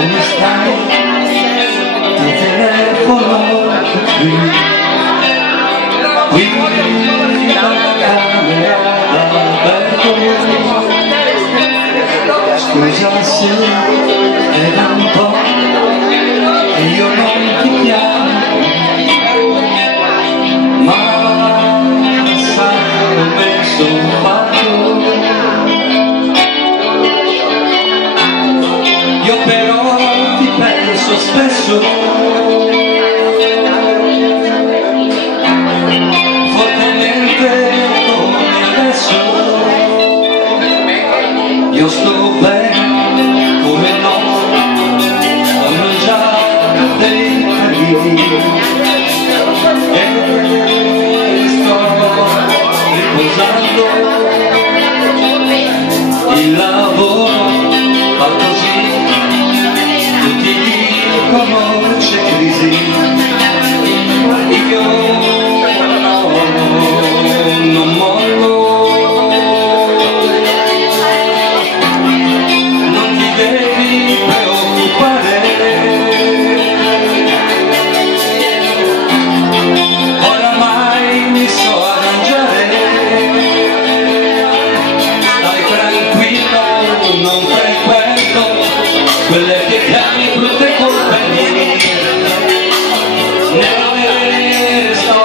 come stai? Ti telefono qui dalla camera d'Alberto. Scusa se è da un po' che io non ti chiamo, ma sai come sono fatto. Io però ti penso spesso, fortemente come adesso. Io sto bene come no, ho mangiato dei carini e sto riposando. Il lavoro va così, tutti dicono c'è crisi, io non mollo. Non ti devi preoccupare, oramai mi so arrangiare. Stai tranquillo, non frequento quelle che chiami brutte compagnie, ne sto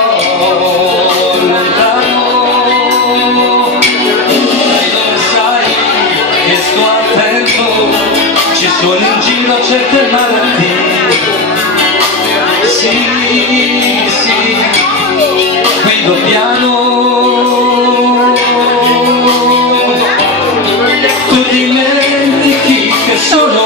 lontano. Sai dove sai che sto attento, ci sono in giro certe malattie. Sì, sì, guido piano. Tu dimentichi che sono